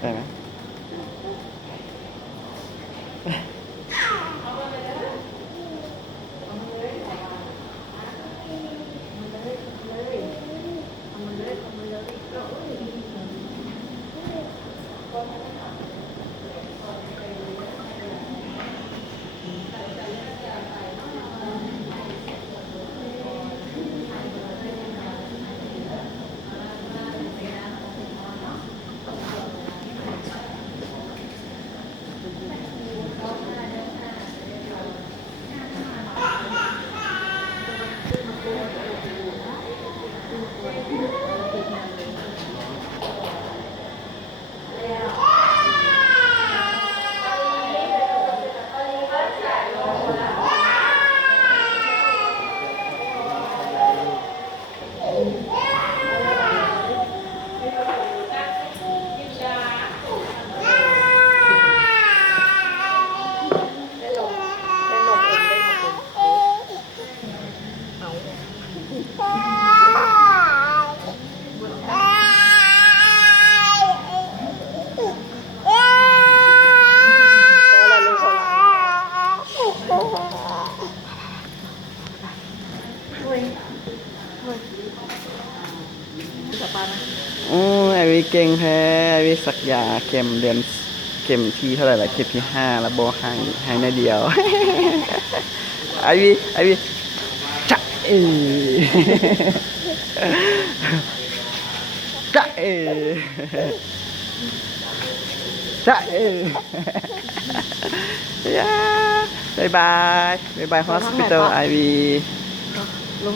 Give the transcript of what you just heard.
ได้ไหมไอวีเก่งแท้ไอวีสักยาเข็มเดือนเข็มที่เท่าไหร่ละเข็มที่5แล้วโบให้ในเดียว ไอวีจะจะจะยาบายบายฮอสพิทอลไอวี